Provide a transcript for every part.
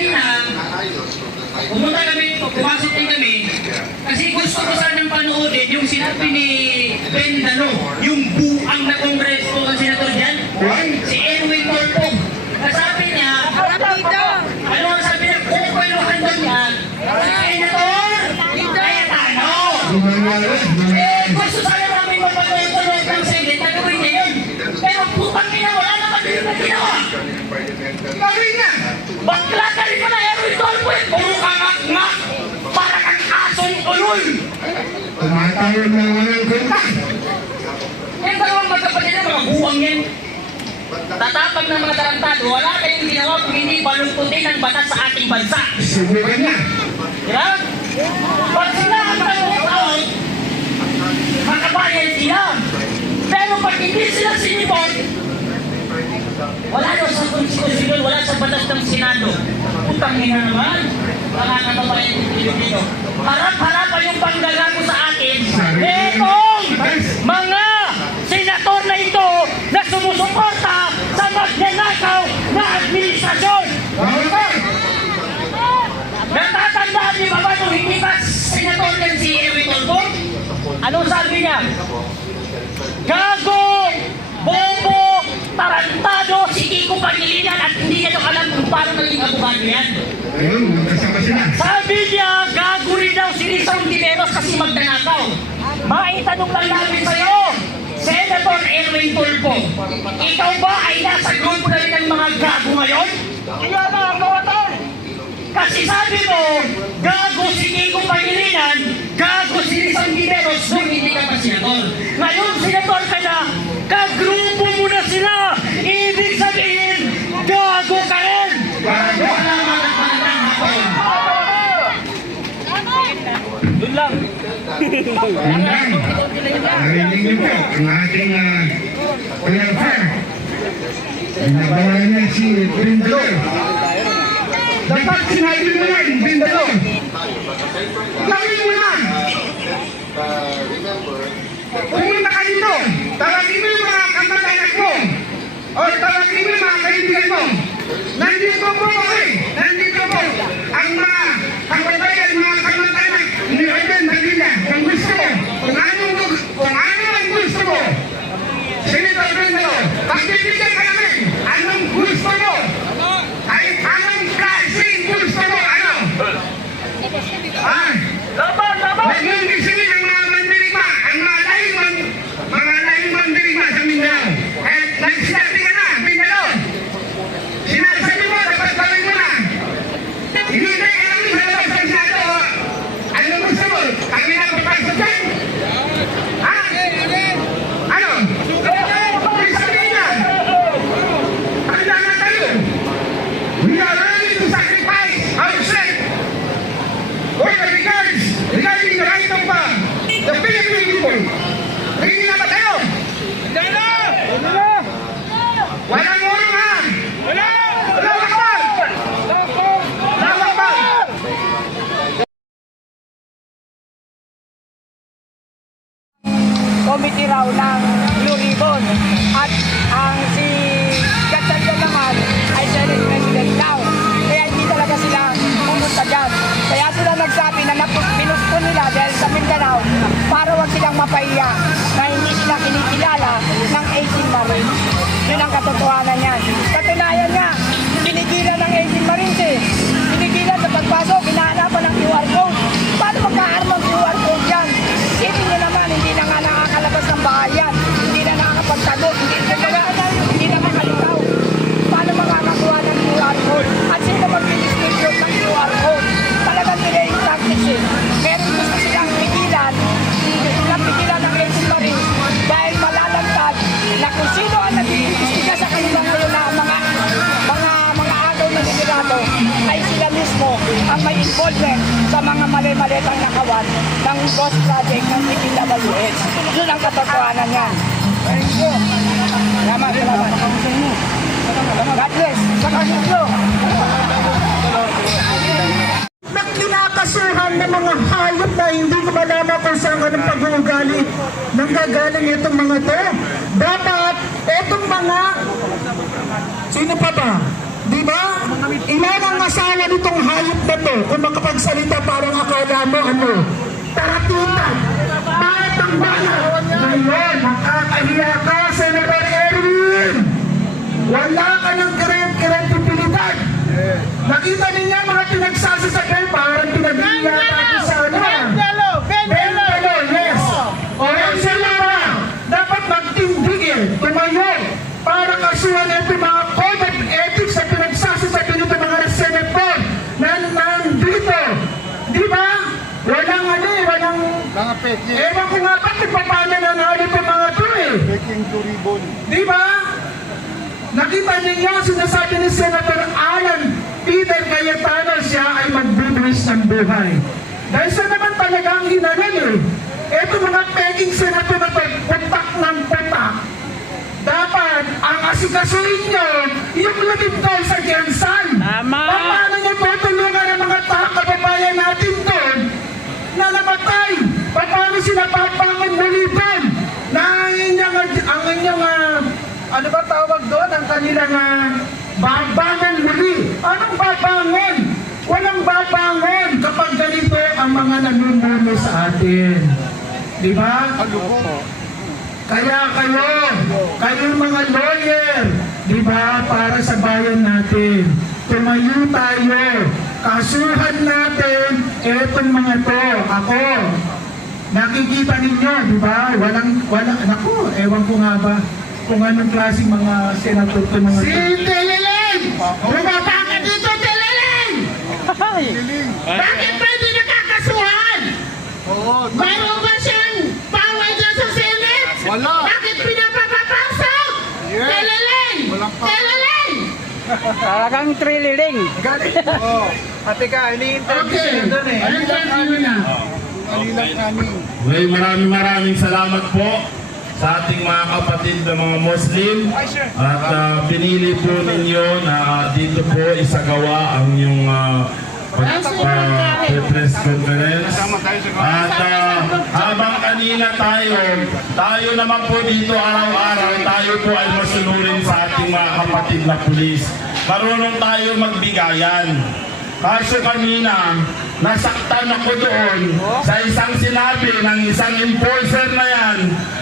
kanina, pumunta kami, pumasok din kami, kasi gusto ko sanang panoodin yung sinabi ni Ben Dano, yung buang na kongreso ng senator dyan, si Erwin Tulfo. Nasabi niya, ano ang sabi niya, pupueluhan doon yan, Senator Cayetano. Gusto sana namin mapatuloy ng Senate na gawin niya yun. Pero putang ina, wala naman din na ginawa. Gawin niya! Bakla ka rin pala, Erwin Tulfo. Puro kangak-ngak para kang asong ulol. Tumatawag na walang kwenta. Yung dalawang magkapatid na mga buwang yan. Tatapag ng mga tarantado, wala kayong ginawa kung hindi balungkutin ang batas sa ating bansa. Subukan na. Diba? Pag sila ang taon, makabayan sila. Pero pag hindi sila sinipon, wala daw sa konstitusyon, wala sa batas ng Senado. Putang ina naman. Mga kababayan ng Pilipino. Harap-harapan yung panggagago sa akin. Etong mga senator na ito na sumusuporta sa magnanakaw na administrasyon. Natatandaan niyo ba nung hindi pa senator yan si Erwin Tulfo? Anong sabi niya? Gago! Bobo! Tarantado! Si Kiko Pangilinan at hindi niya alam kung paano naging abogado yan. Ayun, magkasama sila. Sabi niya, gago rin daw si Rizal Tiberos kasi magnanakaw. Maitanong lang namin sa'yo, Senator Erwin Tulfo, ikaw ba ay nasa grupo na rin ng mga gago ngayon? Iya na, kawatan! Kasi sabi mo, gago si Kiko Pangilinan, gago si Rizal Tiberos, nung hindi ka pa senador. Ngayon, senator ka na, kagrupo mo na sila! Ibig sabihin, gago ka rin! Gago ka naman ang panatang hapon! Doon lang! Narinig niyo po ang ating welfare. Nagawa niya si Bindalo. Dapat sinabi mo yan, Bindalo. Gawin mo na. Pumunta ka dito. Tawagin mo yung mga kamag-anak mo. O tawagin mo yung mga kaibigan mo. Nandito po okay. Nandito po ang mga kababayan, mga kamag-anak ni Ruben Padilla. Kung gusto mo, kung ano ang gusto mo, Senator Bindalo, pagbibigyan ka namin. Anong gusto mo? Kahit anong klaseng gusto mo, ano? Naging isipin ang mga mandirigma, ang mga lahing mandirigma sa Mindanao. At nagsisabi ka na, Bindalo. Sinasabi mo, dapat gawin mo na. Hindi na kailangan sa labas ng Senado. Ano gusto mo? Ang pinapapasok dyan? Ha? Ano? Sabihin niya. Handa na tayo. We are ready to sacrifice ourselves for the regarding the right of the Philippine people. Ready na ba tayo? Hindi na! Walang urong ha! Lawak ba? Lawak ba? Committee raw ng Blue Ribbon at ang si Gatchalian naman ay Senate President daw. Kaya hindi talaga sila pumunta dyan. Kaya sila nagsabi na pinusto nila dahil sa Mindanao para wag silang mapahiya na hindi sila kinikilala ng 18 Marines. Yun ang katotohanan yan. Katunayan nga, pinigilan ng 18 Marines eh. Pinigilan sa pagpasok, hinahanapan ng QR code. Paano magka-armang QR code yan? Isipin nyo naman, hindi na nga nakakalabas ng bahay yan. Hindi na nakakapagtagot. Hindi na makalitaw. Paano makakakuha ng QR code? At sino mag-distribute ng QR code? Talagang delaying tactics eh. Pero gusto silang pigilan ng 18 Marines dahil malalantad na kung sino ang nag-iistiga sa kanila ngayon na mga agaw na liderato ay sila mismo ang may involvement sa mga mali-malitang nakawan ng Ghost Project ng DPWH. Yun ang katotohanan yan. Thank you. Salamat. God bless. Sa kanyo. Kinakasuhan ng mga hayop na hindi ko malaman kung saan ng pag-uugali nanggagaling itong mga to. Dapat itong mga sino pa ba? Di ba? Ilan ang asawa nitong hayop na to? Kung makapagsalita parang akala mo ano, taratitan, batang bala. Ngayon, nakakahiya ka, Senator Erwin. Wala ka ng kredibilidad. Nakita niya mga pinagsasasakay, parang pinaghiya tayo sa ano. Bendalo, yes. O yan sila ba? Dapat magtindigil, tumayo, para kasuhan ito mga code of ethics na pinagsasasabi nito mga senator na nandito. Di ba? Walang ano eh, walang... Mga peke, Ewan ko nga ba't kung paano nanalo itong mga to eh. peking turibon. Di ba? Nakita niyo sinasabi ni Senator Alan Peter Cayetano, siya ay magbubuwis ng buhay. Dahil sa naman talagang hinalan eh. Ito mga peking senator na to, putak ng putak. Dapat ang asikasuhin nyo yung labing tol sa Jensan. Tama. Paano nyo tutulungan ang mga kababayan natin doon na namatay? Paano sila papangon muli doon? Na ang inyong ano ba tawag doon? Ang kanilang babangon muli. Anong babangon? Walang babangon kapag ganito ang mga namumuno sa atin. Di ba? Kaya kayong mga lawyer, di ba, para sa bayan natin, tumayo tayo, kasuhan natin etong mga to. Ako, nakikita ninyo, di ba, walang, naku, ewan ko nga ba, kung anong klaseng mga senator to mga to. Si Teleleng! Bumaba ka dito, Teleleng! Bakit ba hindi nakakasuhan? Oo, Mayroon ba siyang paway dyan sa Senate? Wala. Bakit pinapapapasok? Yes. Teleleng! Walang pa. Teleleng! Talagang trililing. Oo. Ate ka, ini-interview Okay. sila doon eh. Anong interview na? Kanilang kaning. Okay, maraming salamat po sa ating mga kapatid na mga Muslim at pinili po ninyo na dito po isagawa ang yung press conference at habang kanina tayo naman po dito araw-araw tayo po ay masunurin sa ating mga kapatid na pulis. Marunong tayo magbigayan. Kaso kanina, nasaktan ako doon sa isang sinabi ng isang enforcer na yan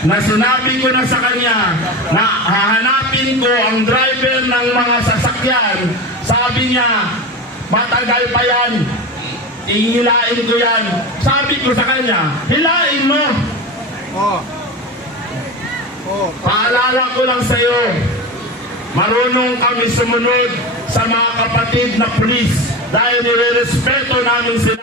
na sinabi ko na sa kanya na hahanapin ko ang driver ng mga sasakyan. Sabi niya, matagal pa yan. Ihilain ko yan. Sabi ko sa kanya, hilain mo. Oo. Oo. Paalala ko lang sa iyo, marunong kami sumunod sa mga kapatid na pulis dahil nirerespeto namin sila.